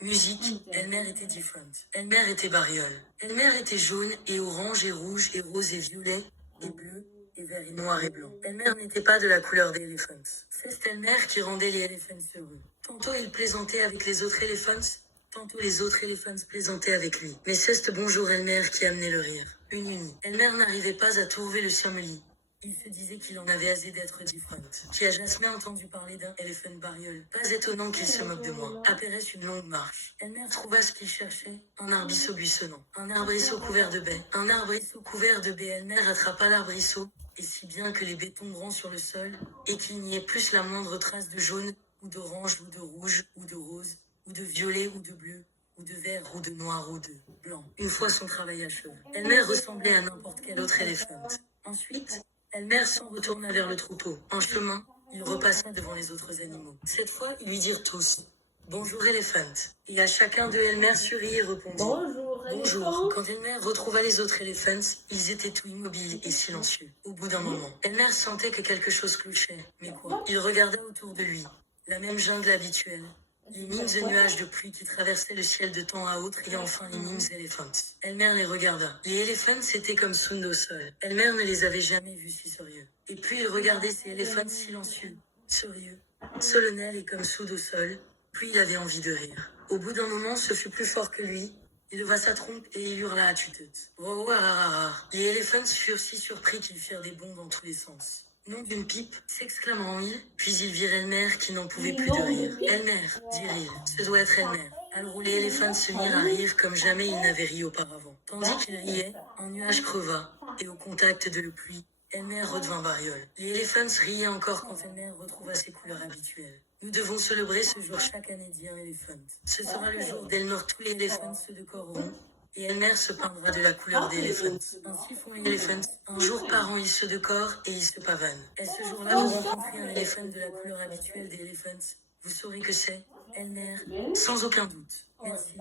Musique, Elmer était different. Elmer était bariole. Elmer était jaune et orange et rouge et rose et violet et bleu et vert et noir et blanc. Elmer n'était pas de la couleur des elephants. C'est Elmer qui rendait les elephants heureux. Tantôt il plaisantait avec les autres elephants, tantôt les autres elephants plaisantaient avec lui. Mais c'est ce bonjour Elmer qui amenait le rire. Une nuit, Elmer n'arrivait pas à trouver le siameli. Il se disait qu'il en avait assez d'être different. Qui a jamais entendu parler d'un elephant bariole? Pas étonnant qu'il se moque de moi. Après une longue marche, Elmer trouva ce qu'il cherchait, un arbrisseau buissonnant. Un arbrisseau couvert de baies. Un arbrisseau couvert de baies. Elmer attrapa l'arbrisseau, et si bien que les baies tomberont sur le sol, et qu'il n'y ait plus la moindre trace de jaune, ou d'orange, ou de rouge, ou de rose, ou de violet, ou de bleu, ou de vert, ou de noir, ou de blanc. Une fois son travail achevé, Elmer ressemblait à n'importe quel autre éléphant. Ensuite, Elmer s'en retourna vers le troupeau. En chemin, il repassa devant les autres animaux. Cette fois, ils lui dirent tous bonjour éléphant. Et à chacun d'eux, Elmer sourit et répondit Bonjour, bonjour. Quand Elmer retrouva les autres éléphants, ils étaient tout immobiles et silencieux. Au bout d'un moment, Elmer sentait que quelque chose clochait. Mais quoi? Il regarda autour de lui. La même jungle habituelle. Les minces nuages de pluie qui traversaient le ciel de temps à autre et enfin les minces éléphants. Elmer les regarda. Les éléphants étaient comme Sound au sol. Elmer ne les avait jamais vus si sérieux. Et puis il regardait ces éléphants silencieux, sérieux, solennels et comme Sound au sol. Puis il avait envie de rire. Au bout d'un moment, ce fut plus fort que lui. Il leva sa trompe et il hurla à tue-tête. Les éléphants furent si surpris qu'ils firent des bonds dans tous les sens. Nom d'une pipe, s'exclamant-il, puis ils virent Elmer qui n'en pouvait plus de rire. Elmer, dirent-ils, ce doit être Elmer. Alors les éléphants se mirent à rire comme jamais ils n'avaient ri auparavant. Tandis qu'ils riaient, un nuage creva, et au contact de la pluie, Elmer redevint bariole. Les éléphants riaient encore quand Elmer retrouva ses couleurs habituelles. Nous devons célébrer ce jour chaque année, dit un éléphant. Ce sera le jour d'Elmer, tous les éléphants se décoreront. Et Elmer se peindra de la couleur des éléphants. Ainsi font les éléphants. Un jour par an, ils se décorent et ils se pavanent. Et ce jour-là, vous rencontrez un éléphant de la couleur habituelle des éléphants. Vous saurez que c'est Elmer, sans aucun doute. Merci.